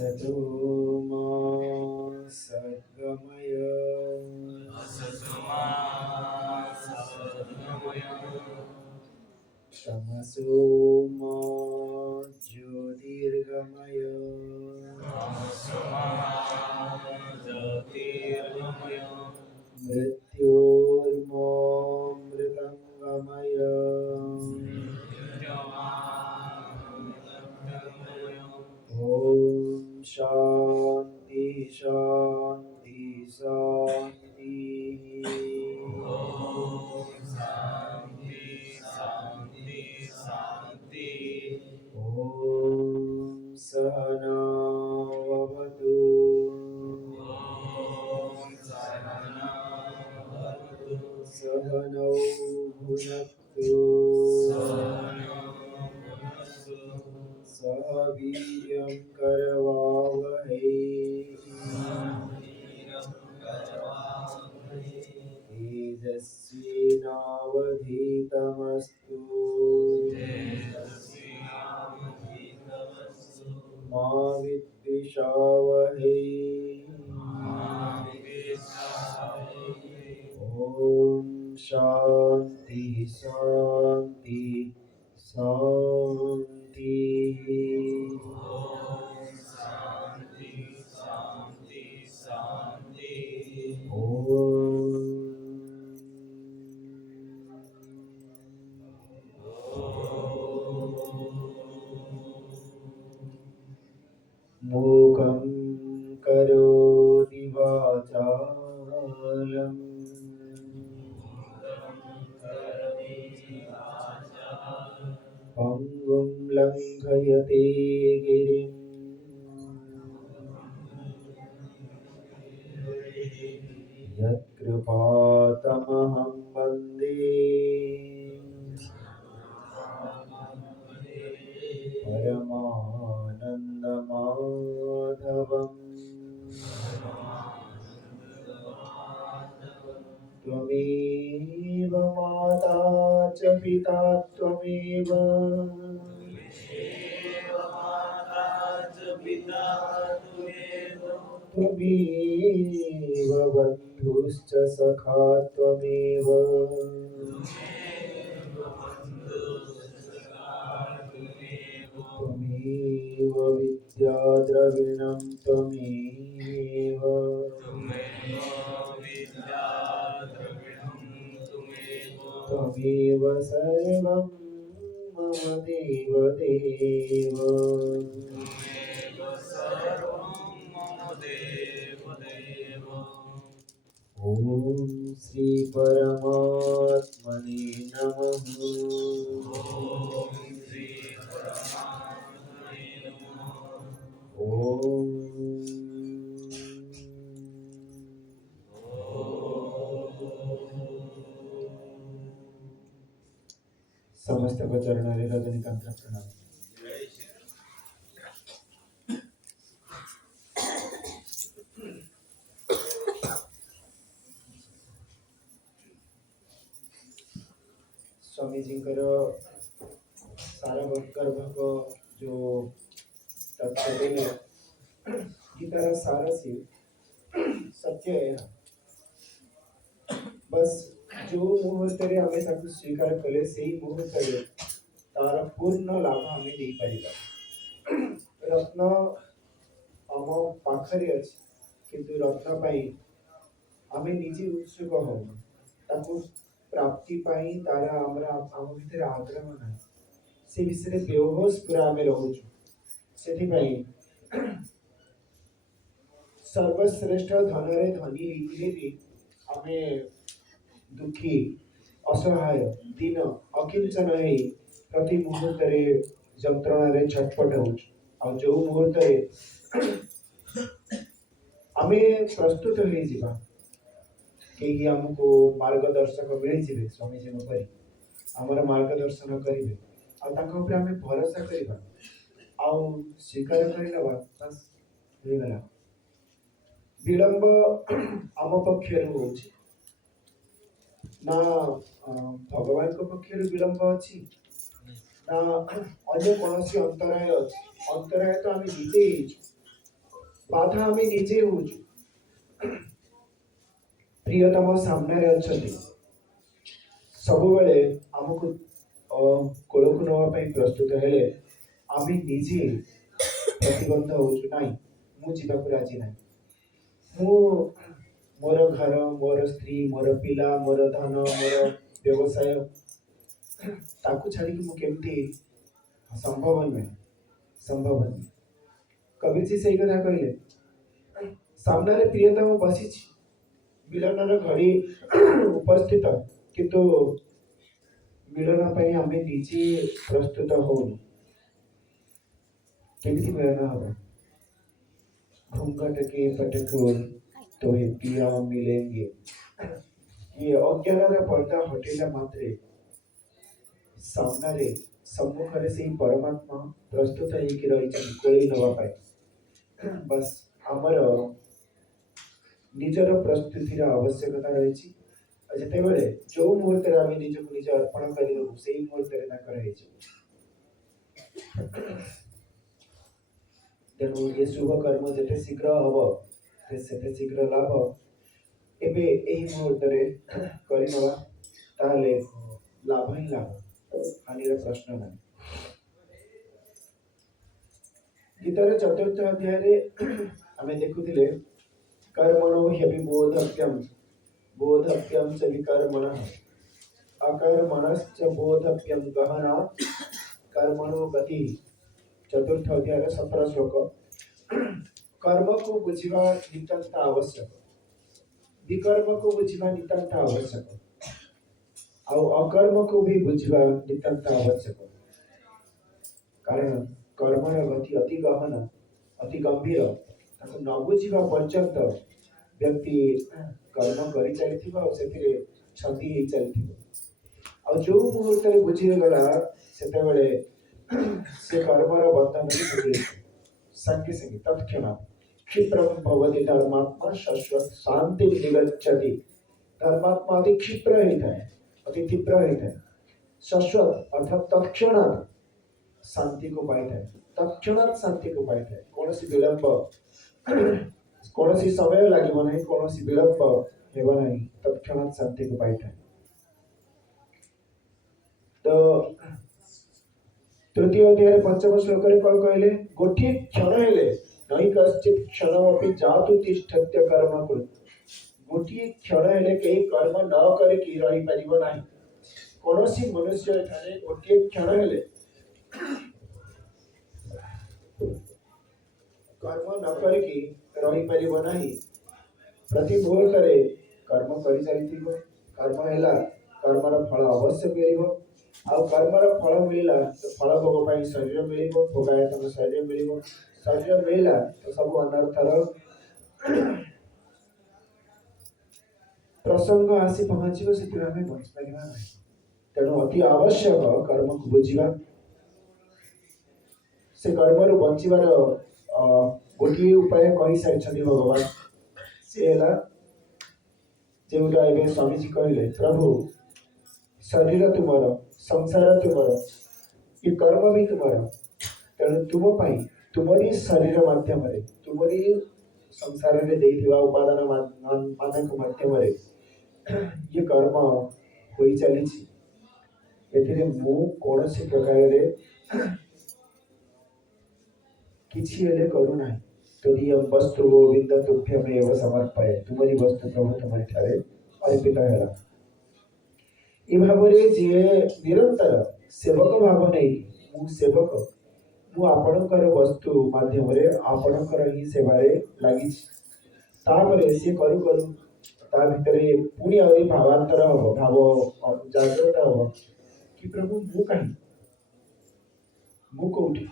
असतो मा सद्गमय तमसो मा ज्योतिर्गमय मृत्योर्मोऽमृतङ्गमय ॐ शान्ति शान्ति शान्तिः। ॐ सहना भवतु सहनौ भुनक्तु सह वीर्यं करवावहै तेजस्विनावधीतमस्तु मा विद्विषावहै ॐ शान्ति शान्ति शान्तिः। मूकं करोति वाचालं पङ्गुं लङ्घयते गिरिं यत्कृपातमहं वन्दे परमानन्दमाधवम् त्वमेव माता च पिता त्वमेव त्वमेव बन्धुश्च सखा त्वमेव त्वमेव विद्याद्रविणं त्वमेव त्वमेव सर्वं मम देव देव। ॐ श्री परमात्मने नमः। समस्त को चरणारे रजनीकांत प्रणाम। स्वामी जी सारभत्कर भग जो तथ्य देने गीतार सार से सत्य है। बस जो मुहूर्त रे आमे ताकु स्वीकार कले सेही मुहूर्त रे तार पूर्ण लाभ आमे देई परिबा। रत्न आम पाखरे अछि किंतु रत्न पाई आमे निजे उत्सुक हो ताकु प्राप्ति पाई तारा हमरा आम भितर आग्रह ना से विषय बेहोश पूरा आमे रहउछु। सेठी पाई सर्वश्रेष्ठ धन रे धनी हेतिले भी आमे दुखी असहाय दीन अकिंचन है प्रति मुहूर्त रे जंत्रणा रे छटपट होउछु। आ जो मुहूर्त रे आमे प्रस्तुत होई जिबा केही हमको मार्गदर्शक मिली जिवे स्वामी जी परी हमर मार्गदर्शन करिवे आ ताको ऊपर आमे भरोसा करिबा आ स्वीकार करिलबा बस हो गला। विलंब आम पक्षर होउछि ना भगवान को पक्षर विलंब अछि ना अन्य कोनोसी अंतराय अछि। अंतराय तो आमे जीते बाधा आम निजे हूँ प्रियतम सामने अच्छा सब बेले आमको कोल को नापी प्रस्तुत हेले आम निजे प्रतिबद्ध हो मुझे राजी ना मु मोर घर मोर स्त्री मोर पिला मोर धन मोर व्यवसाय ताकू छाड़ी मुझे संभव नुहे संभव नुहे कबीर जी से कथा कहले सामने प्रियतम बसी मिलन घड़ी उपस्थित किंतु मिलन आम निजे प्रस्तुत होनी केमी मिलन हम घूंघट के पटकोर तो ही पिया मिलेंगे ये अज्ञान पर्दा हटेला मात्रे सामने सम्मुख से परमात्मा प्रस्तुत होई नवा बस आमर निजर प्रस्तुतिर आवश्यकता रही जिते बड़े जो मुहूर्त आम निजक निज अर्पण कर मुहूर्त तेणु ये शुभ कर्म जिते शीघ्र हम से शीघ्र लाभ एबे यही मुहूर्त करने लाभ ही लाभ हानि प्रश्न ना गीतार चतुर्थ अध्याय आम देखुले कर्मणो ह्यभिबोधव्यम बोधव्यम च विकर्मणः अकर्मणश्च बोधव्यम गहना कर्मणो गति चतुर्थ अध्याय 17 श्लोक कर्म को बुझिबा नितांत आवश्यक विकर्म को बुझिबा नितांत आवश्यक आउ अकर्म को भी बुझिबा नितांत आवश्यक कारण कर्मर गति अति गहन अति गंभीर ताको न बुझिबा पर्यंत व्यक्ति कर्म करि चलिथिबा और सेतिरे छंदी हे चलिथिबा और जो मुहूर्त रे बुझि गला सेते बेले से कर्मर बंधन में बुझि संगे संगे तत्क्षण क्षिप्रम भवति धर्मात्मा शाश्वत शांति निगच्छति धर्मात्मा अति क्षिप्र होता है अति तीव्र होता है शाश्वत अर्थात तत्क्षणात् शांति को पाइता है तत्क्षणात् शांति को पाइता है कौन सी विलंब कौन सी समय लगे नहीं कौन सी विलंब हेब नहीं तत्क्षणात् शांति को पाइता है तो तृतीय अध्याय पंचम श्लोक रे कौन कहले गोटे क्षण हेले नहीं कश्चित क्षणमपि जातु तिष्ठत्य कर्म कृत गोटे क्षण हेले कहीं कर्म न करे कि रही परिबो नहीं कौनसी मनुष्य एठाने गोटे क्षण हेले कर्म न करे कि रही परिबो नहीं प्रति मुहूर्त रे कर्म करि चलिथिबो कर्म हेला कर्मर फल अवश्य मिलिबो आ कर्मर फल मिलला तो फल भोग पाई शरीर मिलिबो भोगायतन शरीर मिलिबो शरीर मिलला तो सब अनर्थर प्रसंग आसी पहुंचबो से हमें बच परिबा नहीं तेणु अति आवश्यक कर्म को बुझिबा से कर्म बचिबार गोटे उपाय कही सारी भगवान से जोटा एवं स्वामी जी कहले प्रभु शरीर तुमर संसार तुमर ये कर्म भी तुमर तेणु तुम पाई तुमरी शरीर माध्यम तुमरी संसार में देथिबा उपादान मानक माध्यम ये कर्म होई चली एथिरे मु कोनोसी प्रकार रे किछि हेले करू नाही तदीय वस्तु गोविंद तुभ्यमेव समर्पय तुमरी वस्तु प्रभु तुम्हारे ठारे अर्पित हैला ए भाबरे जे निरंतर सेवक भाव नहीं मु सेवक मु आपणकर वस्तु माध्यम रे आपणकर ही सेवारे लागि तापरे से करू करू ता भितरे पुणी आउरी भावांतर हो भाव जागृत हो कि प्रभु मु कहीं मु कोठी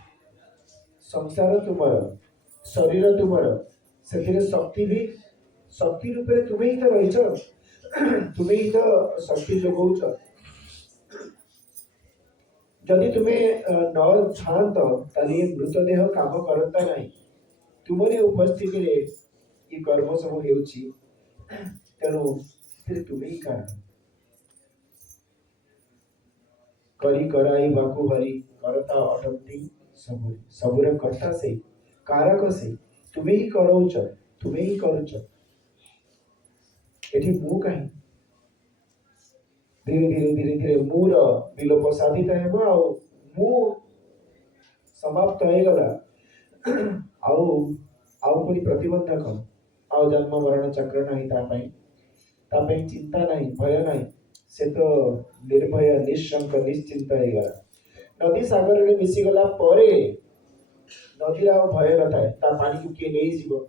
संसार तुमर शरीर तुमर से शक्ति भी शक्ति रूपे तुम्हें ही तो रही तुम्हें ही तो शक्ति जोगौच जदि तुम्हें न थांत ताली मृतदेह काम करता नहीं तुमरी उपस्थिति रे ये कर्म सब हेउची तेणु फिर तुम्हें ही कारण करी कराई बाकु हरी करता अटंती सबुरे सबुरे कर्ता से कारक से तुम्हें ही करौच, तुम्हें ही करुच, एठी मु कहीं धीरे धीरे धीरे धीरे मूर विलोप साधित हेबो आ मु समाप्त हो गला आउ आउ पुनी प्रतिबंधक आउ जन्म मरण चक्र नहीं तापई चिंता नहीं भय नहीं से तो निर्भय निशंक निश्चिंत हो गला नदी सागर रे मिसी गला परे नदी रा भय न थाए ता पानी को किए नहीं जीवो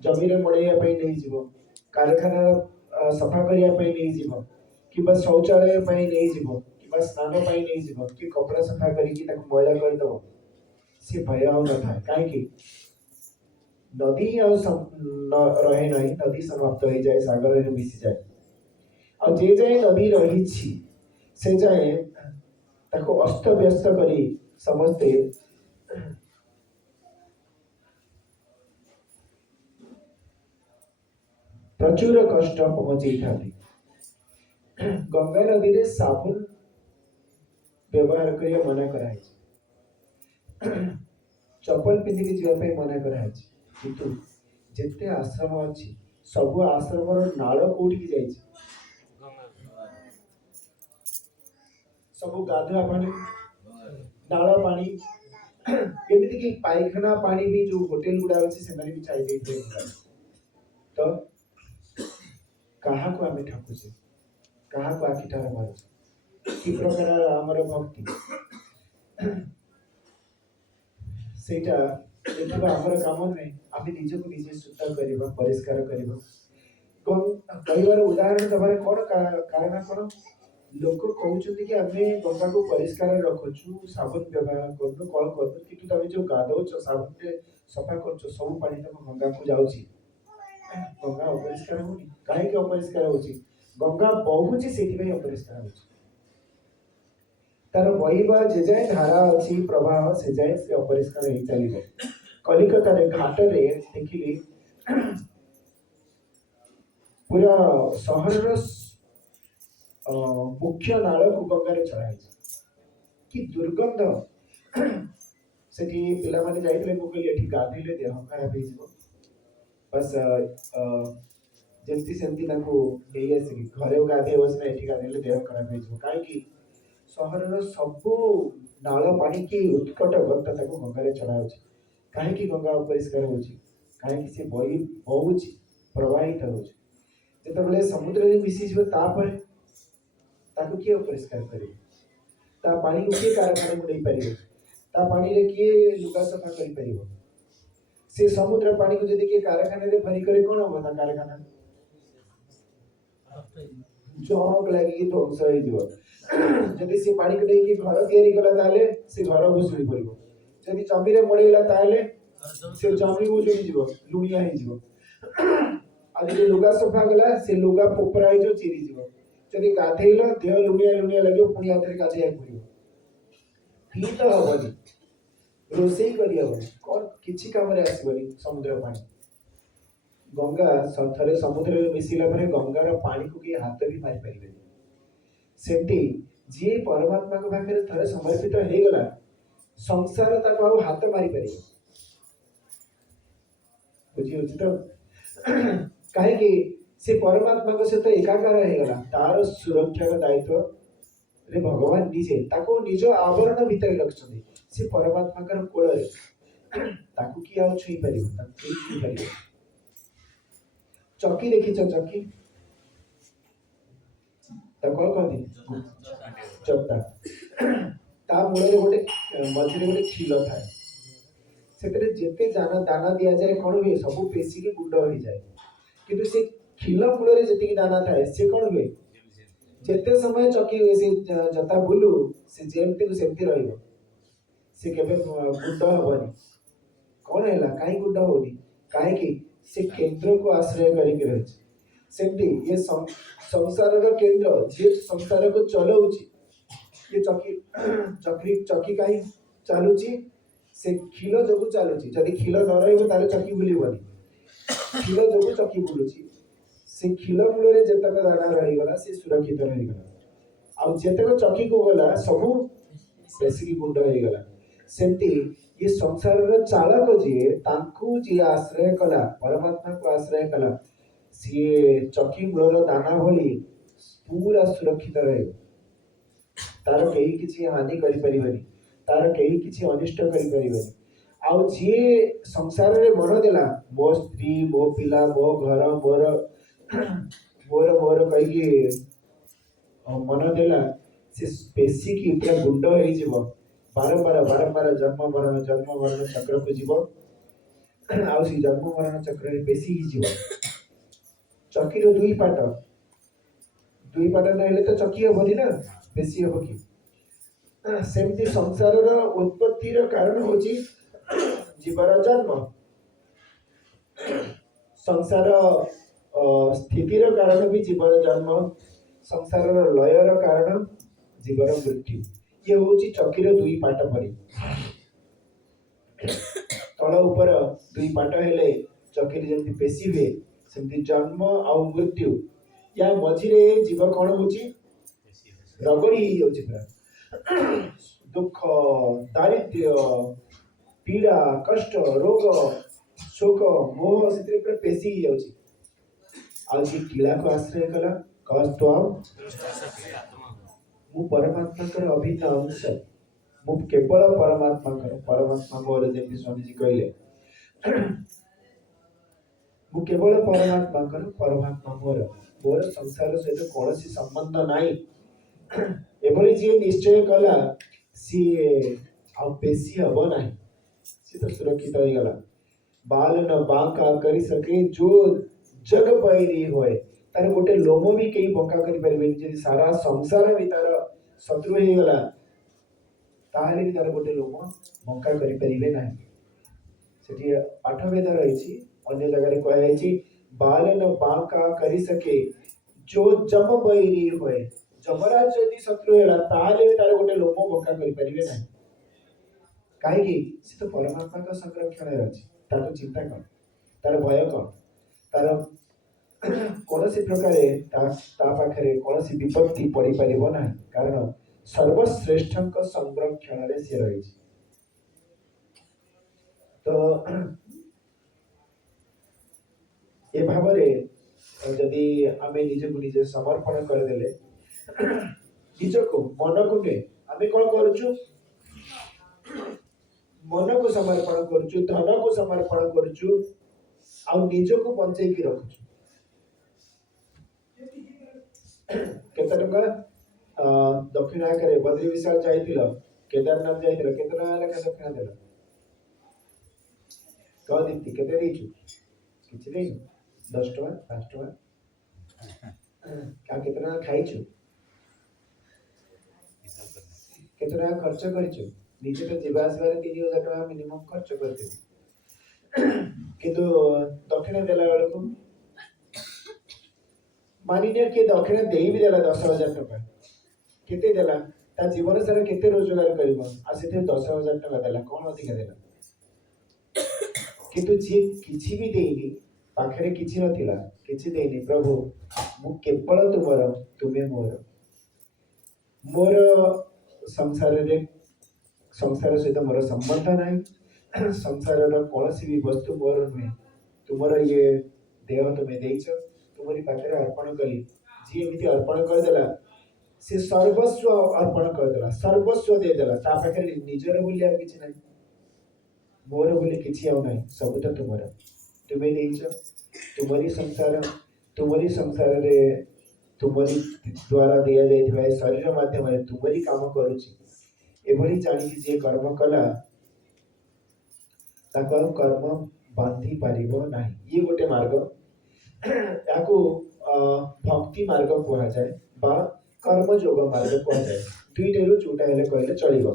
जमी रे मड़ेया पई नहीं जीवो कारखाना सफा करिया पई नहीं जीवो कि बस शौचालय पई नहीं जीवो कि बस स्नान पई नहीं जीवो कि कपड़ा सफा करी कि ताको मैला कर दबो से भय आउ न थाए काहे कि नदी रहे नहीं नदी समाप्त हो जाए सागर रे मिसी जाए आ जे जाए नदी रही छी से जाए ताको अस्त व्यस्त करी समझते प्रचुर कष्ट पहुंची था गंगा नदी रे साबुन व्यवहार करिया मना कराई चप्पल पिंधिकी जीवा मना कराई किंतु जेते आश्रम अछि सब आश्रम रो नाळ कोठी की जाई सब गाधुआ पानी नाळ पानी एमिति कि पायखाना पानी भी जो होटल गुडा अछि से माने भी चाहिए दे तो कहा को आमे ठकुचे कहा को आखिठार मारुचे कि प्रकार हमर भक्ति सेटा देखिबा हमर काम नै आमे निज को निजे शुद्ध करिबा परिष्कार करिबा कईबार उदाहरण दबार कोन कारण कोन लोक कहउछन्ति कि आमे गंगा को परिष्कार रखछु साबुन व्यवहार करनु कल करनु किंतु तमे जो गाधौछ साबुन रे सफा करछ सब पानी तक गंगा को जाउछि गंगा अपरिष्कार होनी काहे के अपरिष्कार होछि गंगा बहुछि सेति में अपरिष्कार होछि तार बहिबा जे जाय धारा अछि प्रवाह से जाय से अपरिष्कार हे चलिबो कलिकता रे घाट रे देखिली पूरा शहर रो मुख्य नाल को गंगा रे छड़ा कि दुर्गंध सेठी पिला माने जाइतले को कहली एठी गाधेले देह खराब हे जिवो बस जल्दी सेमती ताको देई आसी घरे गाधे बस ना एठी गाधेले देह खराब हे जिवो काहे कि शहर रो सब नाल पानी की उत्कट गंध ताको गंगा रे छड़ा होछि काहे कि गंगा अपरिष्कार होछि काहे कि से बही बहुछि प्रवाहित होछि जेतबेले समुद्र रे मिसी जिवो ता पर ताको के अपरिष्कार करे ता पानी को के कारखाना को नहीं परिबो ता पानी रे के लुगा सफा करि परिबो से समुद्र पानी को जदि के कारखाना रे भरी करे कोन होबा कारखाना जग लागि ध्वंस होई दिबो जदि से पानी को नहीं के घर तयारी कला ताले से घर भुसुड़ी पड़िबो जदि जमी रे मड़ेला ताले से जमी भुसुड़ी जिवो लुणिया हे जिवो आज जे लुगा सफा गला से लुगा पोपरा हे जो चिरी जिवो जदि गाधेइल देह लुणिया लुणिया लागो पुनी आतरे गाधेया पड़िबो पी तो हबनी रोसई करी हबनी कोन किछि काम रे आसीबनी समुद्र पानी गंगा थरे समुद्र रे मिसिला परे गंगार पानी को के हाथ भी मारी परिबे सेठी जे परमात्मा को भागे थरे समर्पित हे गला संसार तक आउ हाथ मारी परिबे बुझी होछि तो काहे कि से परमात्मा को सहित एकाकार हे गला तार सुरक्षा का दायित्व रे भगवान निजे ताको निज आवरण भीतर रखछथि से परमात्मा कर कोळ रे ताको की आउ छुई परिबो ताको छुई परिबो चौकी देखी चौकी ताको कहती चपटा ता मूल रे गोटे मझिरे गोटे खिल थाए सेतरे जेते जाना दाना दिया जाए कोन हुए सब पेशी के गुंड हो जाए किंतु से खिल मूल रे जेते दाना थाए से कोन हुए जेते समय चौकी हुए से जता बुलू से जेमते को सेमती रहइबो से केबे गुंड होबनी कोन हैला काई गुंड होनी काहे कि से केंद्र को आश्रय करी के रहछ सेमती ये संसार रो केंद्र जे संसार को चलाउची ये चक्री काई चालुची से खिल जोगु चालुची जदि खिल न रहइबो ताले चक्की बुलिबनी खिल जोगु चक्की बुलुची से खिल मूल रे जेतक दाना रही गला से सुरक्षित रही गला आ जेतक चक्की को गला सब बेसिक गुंड हो गला सेमती ये संसार चालक जी आश्रय कला परमात्मा को आश्रय कला सी चकी मूलर दाना भली पूरा सुरक्षित रहे तार कहीं किसी हानि करें तार कहीं किसी अनिष्ट करें आउ जी संसार रे मन देला मो स्त्री मो पिला मो घर मोर मोर मोर कहीं मन देला से पेशी की पूरा गुंड हो बारंबार बारंबार जन्म मरण चक्र को जीव आउ सी जन्म मरण चक्र रे पेशी ही जीव चकी रो दुई पाट ना तो चकी हेनी ना पेशी हम कि सेमती संसार उत्पत्ति कारण हूँ जीवर जन्म संसार स्थितिर कारण भी जीवर जन्म संसार लयर कारण जीवर मृत्यु ये हूँ चकीर दुई पाट परी तल उपर दुई पाट हेले चकीर जमी पेशी हुए सेमती जन्म आउ मृत्यु या मझिरे जीव कौन हूँ रगड़ी पूरा दुख दारिद्र्य पीड़ा कष्ट रोग शोक मोह से पेशी ही टीला को आश्रय कला मु परमात्मा अभिन्न अंश मु केवल परमात्मा मोर जमी स्वामी जी कहले मु केवल परमात्मा मोर मोर संसार सहित कौन संबंध नाई एभली जी निश्चय कला सी आ पेशी हम ना सी तो सुरक्षित हो गला बाल न बांका करी सके जो जग पैरी होए तार गोटे लोम भी कहीं बंका करि परिबेनि जदि सारा संसार भी तार शत्रु हो गला ताहले भी तार गोटे लोम बंका करि परिबे नाही सेठी पाठ भेद रही अन्य जगह रे कहै छी बाल न बांका करि सके जो जम पैरी होए जमराज यदि शत्रु है ताहले तार गोटे लोम बंका करि परिबे नाही कहीं से तो परमात्मा का संरक्षण अच्छी तार चिंता कौन तार भय कौन तार कौन सी प्रकार पाखे कौन सी विपत्ति पड़ पार ना कारण सर्वश्रेष्ठ संरक्षण सी रही तो ये भाव जदि आम निजक निजे समर्पण करदे निजक मन को आम कौन करुचु मन को समर्पण करुचु धन को समर्पण करुचु आ निजक बंचे रखुचु केते टका दक्षिण आकर बद्री विशाल जाइथिल केदारनाथ जाइथिल केते टका लेखा दक्षिण देल कह दीप्ति केते देइछु किछि देइ 10 टका 5 टका का केते टका खाइछु केते टका खर्च करिछु निजे तो जीवा आसबार 3000 टका मिनिमम खर्च करते किंतु दक्षिण देला बेलू मानिने कि दक्षिण दे भी देला 10,000 टका केते देला ता जीवन सारा केते रोजगार करिवो आ सेते 10,000 टका देला कोन अधिक देला किंतु जे किछि भी देइनी पाखरे किछि नथिला किछि देइनी प्रभु मु केवल तुमर तुमे मोर मोर संसार सहित मोर संबंध ना संसार कौन भी वस्तु मोर नुहे तुमर ये देह तुम्हें देच तुमरी पाखे अर्पण कली जी एमती अर्पण करदेला से सर्वस्व अर्पण करदेला सर्वस्व देदेला ता पाखे निजर बोली आ किछि नै मोर बोली किछि आ नै सब तो तुमर तुम्हें देच तुमरी संसार रे तुमरी द्वारा दिया जाइथिबा शरीर माध्यम रे तुमरी काम करूची एभली जानिकी जे कर्म कला ताको कर्म बांधी पारिबो नाही ये गोटे मार्ग याको भक्ति मार्ग कहा जाए बा कर्म योग मार्ग कहा जाए दुईटेरु जोटा हेले कहले चलिबो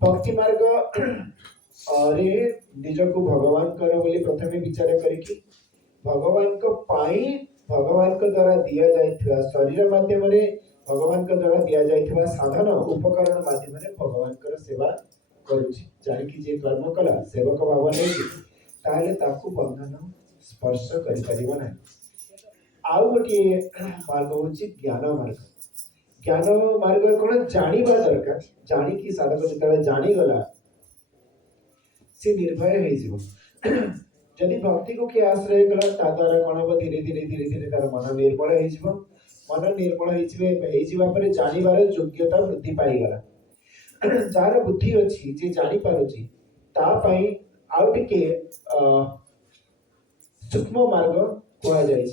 भक्ति मार्ग रे निजको भगवान कर बोली प्रथमे विचार करिकी भगवान को पाई भगवान को द्वारा दिया जाइथिबा शरीर माध्यम रे भगवान के द्वारा दिया जाइथिबा साधन उपकरण माध्यम रे भगवान कर सेवा करूची जानिकी जे कर्म कला सेवक भाव नै ताले ताकू बंधन स्पर्श करि परिबो नै आउ गोटे मार्ग होची ज्ञान मार्ग कोन जानिबा दरकार जानिकी साधक जतले जानि गला से निर्भय हो जीव जदि भक्ति को किए आश्रय कला ता द्वारा कौन हम धीरे धीरे धीरे धीरे तार मन निर्मल हो जीव मन निर्मल हो जीवा पर जानिबार योग्यता वृद्धि पाईगला जार बुद्धि अच्छी जे जानी पारुची ता पई आउ टिके सूक्ष्म मार्ग कहा जाय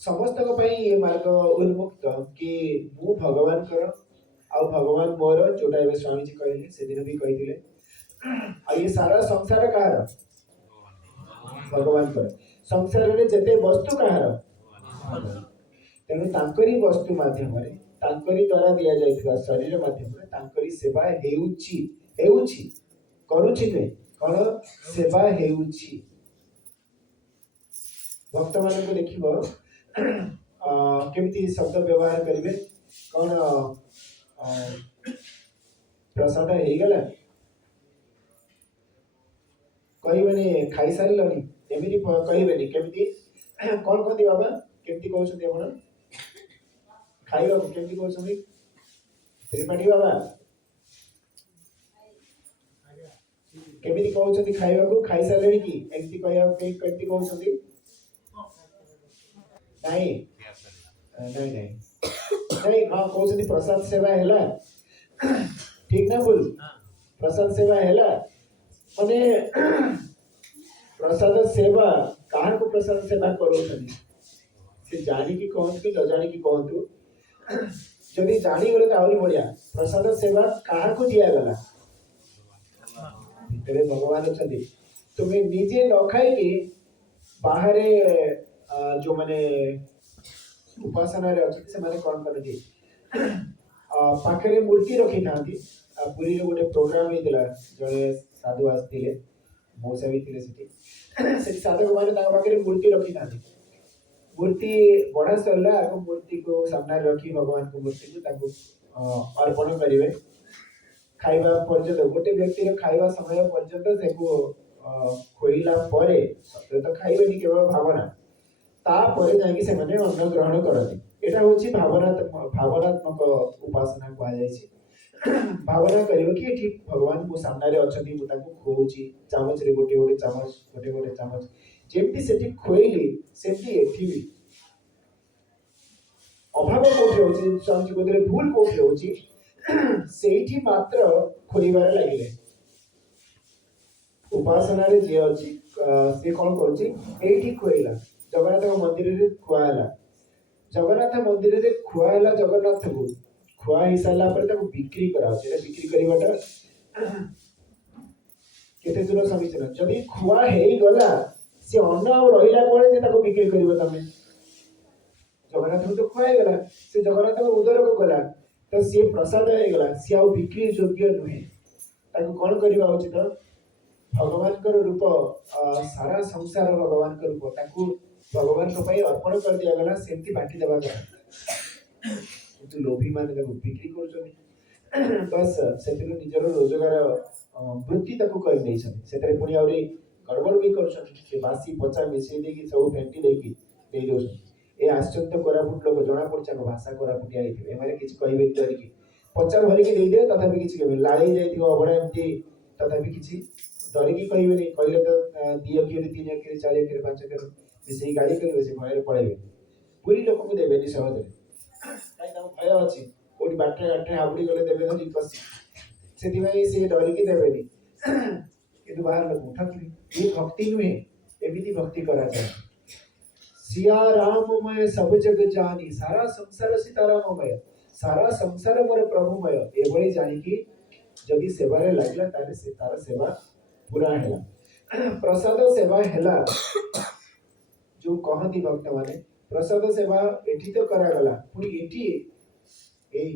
समस्त ये मार्ग उन्मुक्त कि मु भगवान कर आ भगवान मोर जोटा ए स्वामी जी कहले से दिन भी कहिथिले आ ये सारा संसार कहार भगवान कर संसार रे जते वस्तु कहार तेणु तांकरी वस्तु माध्यम रे तांकरी द्वारा दिया जाइथिबा शरीर माध्यम रे तांकरी सेवा हेउची हेउची करूची नै कोन सेवा हेउची भक्त मान को देखिबो केमती शब्द व्यवहार करेंगे कौन प्रसाद हो गला कहबे खाई सारे एमती कहबे केमती कौन कहते बाबा केमती कहते आप खाइबा केमती कहते त्रिपाठी बाबा केमती कहते खाइबा को खाई सारे कि एमती कहते कहते नहीं नहीं नहीं नहीं हाँ कहते प्रसाद सेवा है ठीक ना बोल प्रसाद सेवा है माने प्रसाद सेवा कहाँ को प्रसाद सेवा करो से जानी की कहतु कि न जानी की कहतु जदि जानी गले तो आहुरी बढ़िया प्रसाद सेवा कहाँ को दिया गला तेरे भगवान अच्छा तुम्हें निजे न खाई कि बाहर जो माने उपासना रे अछि से माने कोन करथि पाखरे मूर्ति रखी थांती पुरी रे गोटे प्रोग्राम हेतिला जने साधु आस्तिले मौसा भी थिले सेठी साधु माने ता पाखरे मूर्ति रखी थांती मूर्ति बड़ा सरला आ मूर्ति को सामने रखी भगवान को मूर्ति को ताको अर्पण करिवे खाइबा पर्यंत गोटे व्यक्ति रे खाइबा समय पर्यंत से को खोइला परे सत्य तो खाइबे केवल भावना तापर जाकि से माने अन्न ग्रहण करती एटा होची भावनात्मक उपासना कहा जाय भावना करियो कि एठी भगवान को सामने रे अछती मु ताको खोउची चामच रे गोटे चामच जेमती सेठी खोइली सेठी एठी भी अभाव कोठे होची स्वामी गोदरे भूल कोठे होची सेठी मात्र खोइबार लागिले उपासना रे जे अछि से कोन करछि एठी खोइला जगन्नाथ मंदिर रे खुआला जगन्नाथ मंदिर रे खुआला जगन्नाथ को खुआ ही साला पर ताको बिक्री कराओ से बिक्री करिवाटा केते दूर समीचीन जदि खुआ हेई गला से अन्न आ रहिला परे जे ताको बिक्री करिवो तमे जगन्नाथ को तो खुआई गला से जगन्नाथ को उदर को गला तो से प्रसाद हे गला से आ बिक्री योग्य नुहे ताको कोन करिवा उचित भगवान कर रूप सारा संसार भगवान कर रूप ताको भगवान को अर्पण कर दिया गला सेमती बांटी देवा किंतु लोभी मान बिक्री कर बस से निजर रोजगार वृत्ति ताको कर नहीं से पुणी आउरी गड़बड़ भी कर बासी पचा मिसई देकी सब फेंटी देकी दे दो ए आश्चर्य कोरापुट लोग जना पड़छा भाषा कोरापुटिया हिथिबे एमाने किछ कहबे डरिकी पचा भरिकी दे दे तथापि किछ कहबे लाळी जाइथिबो अबडा एमती तथापि किछ डरिकी कहबे नहीं कहले तो 2 अक्षर 3 अक्षर 4 अक्षर 5 अक्षर से गाड़ी करिवे से भयर पड़ेबे पूरी लोक को देबेनी सहज काई ता भय अछि कोडी बाटरे बाटरे हाबुडी गले देबे तो निकसी सेति भाई से डरिकी देबेनी किंतु बाहर लोग उठाकी ये भक्ति नुहे एमिति भक्ति करा जाय सिया राममय सब जग जानी सारा संसार सीताराममय सारा संसार मोर प्रभुमय एभଳି जानी कि जदि सेवा रे लागला तारे से तार सेवा पूरा हैला प्रसाद सेवा हैला जो कहती भक्त माने प्रसाद सेवा एठी तो करा गला पुनी एठी एई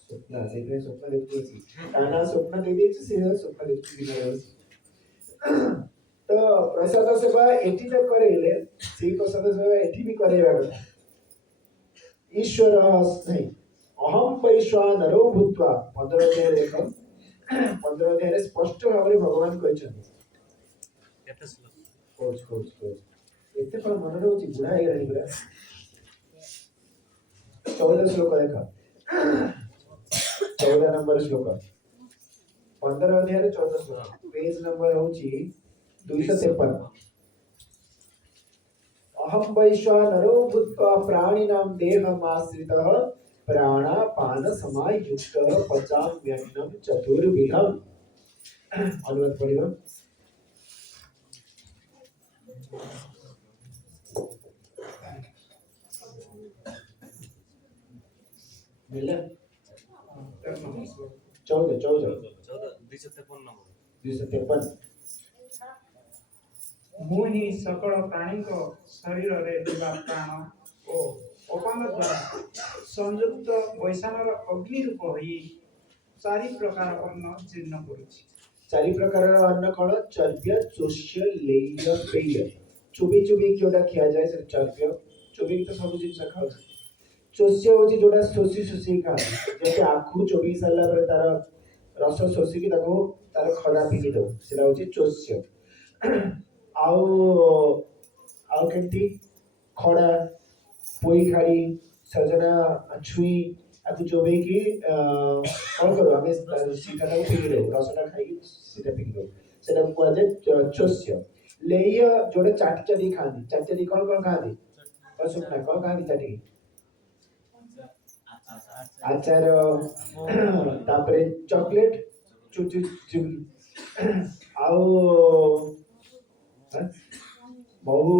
स्वप्न से स्वप्न देखते छी काना स्वप्न दे दे से स्वप्न देखते बिना तो प्रसाद सेवा एठी तो करेले से प्रसाद सेवा एठी भी करेबा କଥା ईश्वर नहीं अहम वैश्वानरो भूत्वा 15 अध्याय देखो 15 अध्याय स्पष्ट भाव में भगवान कहछन केते श्लोक कोच एते पर मन रहउची बुढ़ा हे गनी पूरा 14 श्लोक देखो 14 नंबर श्लोक 15 अध्याय 14 श्लोक पेज नंबर होची 253 अहम वैश्वानरो भूत्वा प्राणिनां देहमाश्रितः प्राणापान समायुक्तः पचाम्यन्नं चतुर्विधम् अनुवाद पढ़िबो मिले 14 253 मुहि सकल प्राणी को शरीर रे दिवा प्राण ओ अपान द्वारा संयुक्त वैशानर अग्नि रूप होई चारि प्रकार अन्न जीर्ण करुछि। चारि प्रकार अन्न कौन चर्ब्य चोष्य लेय पेय चुबी चुबी जोटा खिया जाए से चर्ब्य चुबी तो सब जिन खाऊ चोष्य होची जोटा शोषी शोषी खा जैसे आखु चुबी साला पर तार रस शोषी की ताको तार खड़ा पिकी दो सेला होची चोष्य आउ आउ केंती खड़ा पोई खाड़ी सजना छुई आकु चोबे की कौन करो हमें सीधा ताको पिकी दो रसना खाई सीधा पिकी दो सेटा को जे चोष्य लेय जोड़े चाटी चाटी खानी चाटी कौन खाती और सुनना कौन खाती चाटी आचार तापरे चॉकलेट चुचु आउ बहु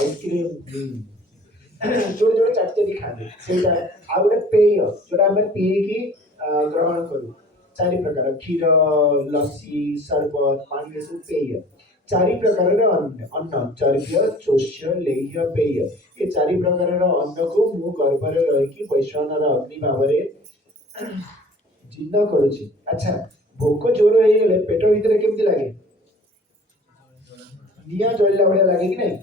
आइसक्रीम जोड़े जोड़े चाटी खाते सेटा आ गोटे पेय जोटा हम पिए की ग्रहण करू चारि प्रकार क्षीर लस्सी शरबत पानी सब पेय चारि प्रकार अन्न चर्ब्य चोष्य लेह्य पेय ये चारि प्रकार अन्न को मु गर्भरे रही वैश्वानर अग्नि भाव जीर्ण करुछि। अच्छा भोक जोर हो गले पेट भीतर केमती लगे निया जलला भाया लगे कि नहीं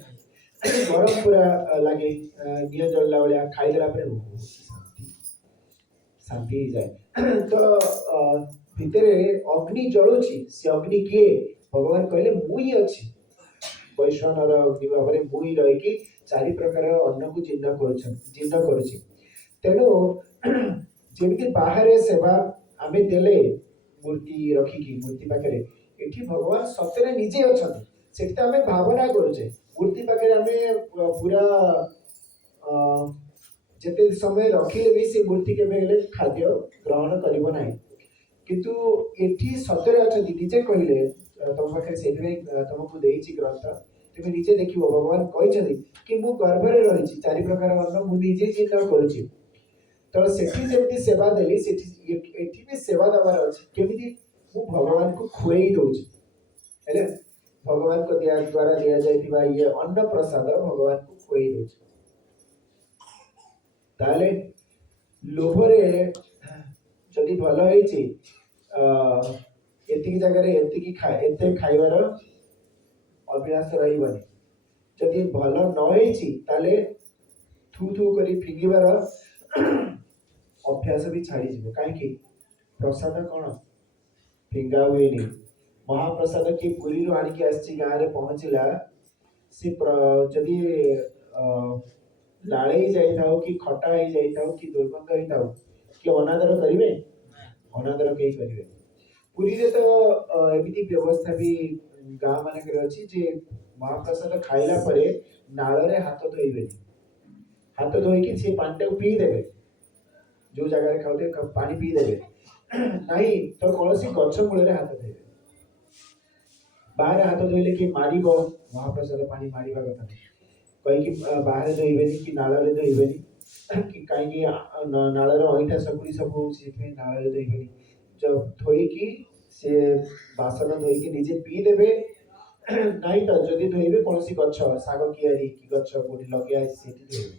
गरम पूरा लगे निया जलला भाया खाईदेला शांति जाए तो भितरे अग्नि जलुछि से अग्नि किए भगवान कहले मुई अछि वैश्वानर अग्नि भाव मुई रही चारि प्रकार अन्न को जीर्ण करुछि तेणु जेमिति बाहर सेवा आमे देले मूर्ति रखिकी मूर्ति पाखरे एठी भगवान सत्यरे निजे अछन सेठी आमे भावना करूचे मूर्ति पाखरे आमे पूरा जेते समय रखिले भी से मूर्ति के बेले खाद्य ग्रहण करिवो नाही किंतु एठी सत्यरे अछन निजे कहिले तुम पाखे सेठी तुमको देइछि ग्रंथ तुम निजे देखिबो भगवान कहिछथि कि मु गर्भरे रहिछि चारि प्रकार अन्न मु निजे जीर्ण करूछि तो सेठी जेमती सेवा देली सेठी एठी भी सेवा दबार अछि केमिति मु भगवान को खुएई दोछि हेले भगवान को द्वारा दिया जाइतिबा ये अन्न प्रसाद भगवान को खुएई दोछि ताले लोभरे जदि भलो होइछि एतिकी जगह रे एतिकी एते खाइबार अभ्यास रहिबनी जदि भलो न होइछि ताले थू थू करी फिंगिबार अभ्यास भी छाड़ी जीव कहीं प्रसाद कौन फिंगा हुए नहीं महाप्रसाद की पुरी आणिकी आसी गाँव में पहुँचला सी जदि लाड़े जाइथाओ कि खटा ही जाइथाओ कि दुर्गंध ही थाओ कि अनादर करिवे अनादर कहीं करिवे पुरी रे तो एमिति व्यवस्था भी गाँव मानक अच्छी जे महाप्रसाद खाइला परे नाଳରେ हाथ धोइबे हाथ धोइकी से पानी पी देबे जो जगह खाते पानी पी देबे नहीं तो कौन सी गछ मूल हाथ धोइबे बाहर हाथ धोइले कि मारिबो महाप्रसाद पानी मारिबा कथा कहीं बाहर धोइबेनी कि नाଳରେ धोइबेनी कि कहीं नाଳର ଅଇଁଠା ସକୁଳି ସବୁ ହଉଛି ସେଥିପାଇଁ ନାଳରେ ଧୋଇବେନି ଧୋଇକି ସେ ବାସନ ଧୋଇକି ନିଜେ ପିଇ ଦେବେ ନାଇଁ ତ ଯଦି ଧୋଇବେ କୌଣସି ଗଛ ଶାଗ କିଆରି କି ଗଛ କୋଉଠି ଲଗେଇ ଅଛି ସେଠି ଧୋଇବେ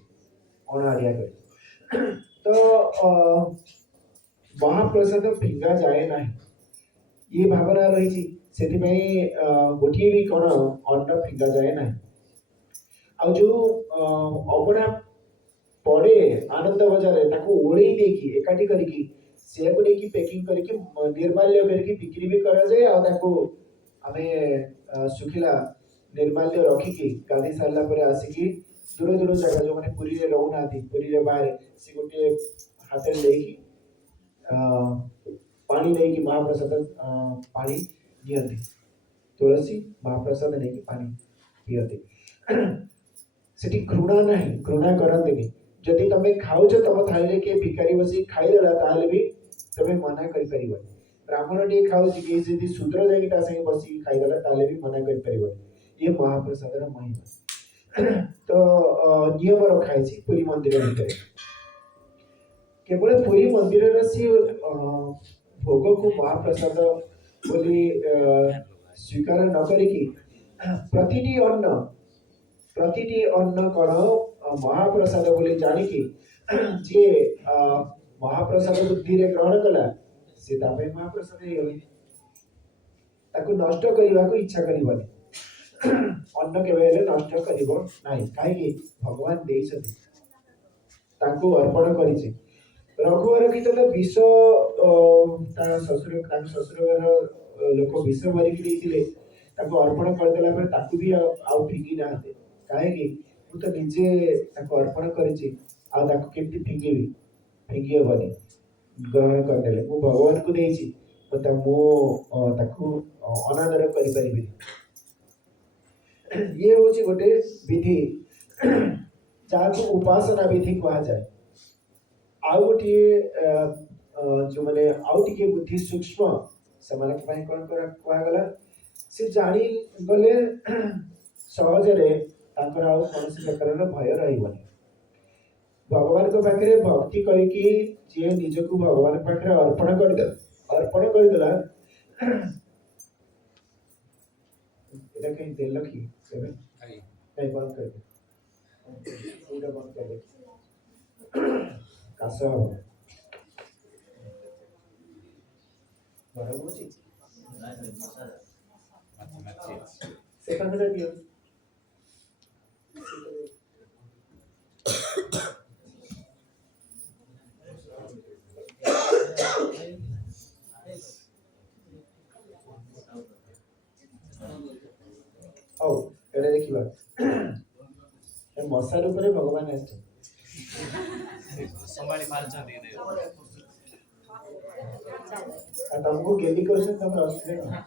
ଅଣଆଡ଼ିଆ କରି तो महाप्रसाद फिंगा जाए ना ये भावना रही गोटे भी कौन अन्न फिंगा जाए ना आ जो अबड़ा पड़े आनंद बजार ओढ़े देकी एकाठी करके से पैकिंग करके निर्माल्य करके बिक्री भी करा जाए आमे सुखिला निर्माल्य रखिकी गाधी सारा पर आसिकी दूर दूर जगह जो मैंने पुरी रे रहना पुरी रे बाहर से गोटे हाथ में लेकी पानी नहीं कि महाप्रसाद पानी दियंती तुलसी महाप्रसाद नहीं कि पानी पियती सेठी घृणा नहीं घृणा करंती जदि तमे खाउछ तम थाली के भिखारी बसी खाइदेला ताहले भी तमे मना करि परिबनी ब्राह्मण टे खाउछ कि जदि शूद्र जाई ता संगे बसी खाइदेला ताहले भी मना करि परिबनी ये महाप्रसादर महिमा तो नियम रखाई छी पुरी मंदिर भितर केवल पुरी मंदिर सी भोग को महाप्रसाद बोली स्वीकार न करिकी प्रतिटी अन्न कण महाप्रसाद बोली जानिकी जे महाप्रसाद बुद्धि रे ग्रहण कला से तापे महाप्रसाद हे गले ताकू नष्ट करबा को इच्छा करबनी अन्न केबे हेले नष्ट करबो नाही काहे कि भगवान देइछथि ताकू अर्पण करिছে रघुवर गीत तो विष ससुर लोक विष मारिक अर्पण करदेला भी आउ फिंगी ना कहीं मुझे निजे अर्पण करमती फिंगी फिंगी हेनी ग्रहण करदे मु भगवान को देसी अनादर कर ये हूँ गोटे विधि जहाँ उपासना विधि कह जाए आउ गोटे जो मैंने आउ टिके बुद्धि सूक्ष्म से कौन कहगला से जानी गले सहजरे कौन प्रकार भय रही भगवान को पाखे भक्ति करके जी निजक भगवान पाखे अर्पण करदेला कहीं तेल लखी बंद कर बंद कर काश गरम होची से पंद्रह दियो आओ एटा देखिबा ए मसार ऊपर भगवान आछे संभाली पारछन्ति तुमको गेली कर तुम असुविधा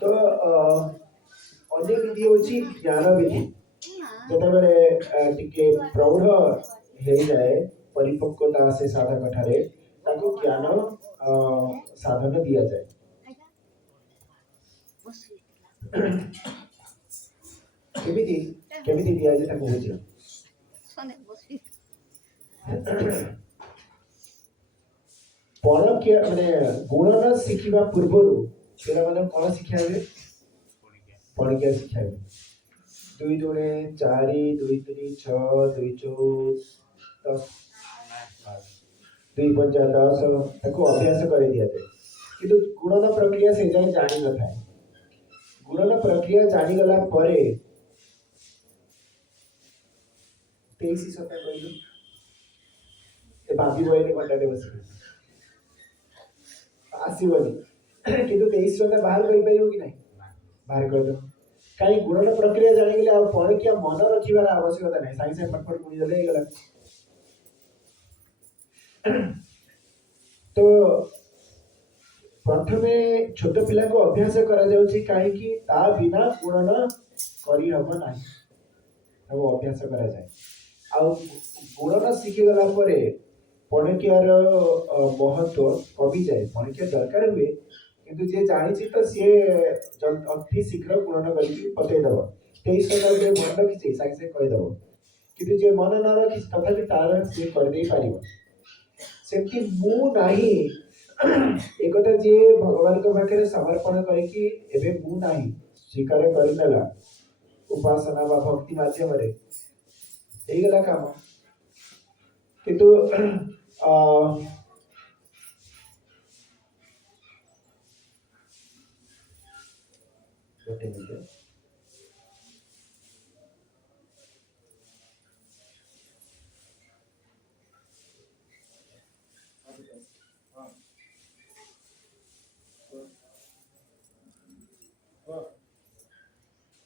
तो अन्य विधि होची ज्ञान विधि जता बेले टिके प्रौढ़ हे जाए परिपक्वता से साधक ठारे ताको ज्ञान साधन दिया जाए केमिति दिया जाए ताको बुझियो पण के माने गुण न शिखिबा पूर्वरु पिला माने कोन शिक्षा हेबे पण के शिक्षा हेबे 2 दुणे 4 2 3 6 2 4 10 2 5 10 ताको अभ्यास करे दिया जाए किंतु गुणन प्रक्रिया से जाय जानि न थाए गुणन प्रक्रिया जानि गला परे 23 सता कहिलु ए बाबी बयने कंटाटे बसी आसीबनी किंतु 23 सता बाहर करि परिबो कि नहीं बाहर कर दो कहीं गुणन प्रक्रिया जानि गेले आ पर किया मन रखिबार आवश्यकता नहीं साइ साइ फटफट मुनि देले गला तो प्रथमे छोट पिला को अभ्यास करा जाउछि काहे कि ता बिना गुणन करि हबो नाही वो अभ्यास करा जाए आ गुणन शिखि गला परे पणकियार महत्व कमी जाए पणकिया दरकार हुए किंतु जे जानी तो सी अति शीघ्र गुणन करके बतईदेव 23 जो मन रखी सागे सागे कहीदेव कि जे मन न रखी तथापि तार सी करदे पार सेमती मु नाही एक जे भगवान को पाखे समर्पण करके एबे मु नाही स्वीकार करनेला उपासना बा भक्ति माध्यम रे एगला काम किंतु what is it?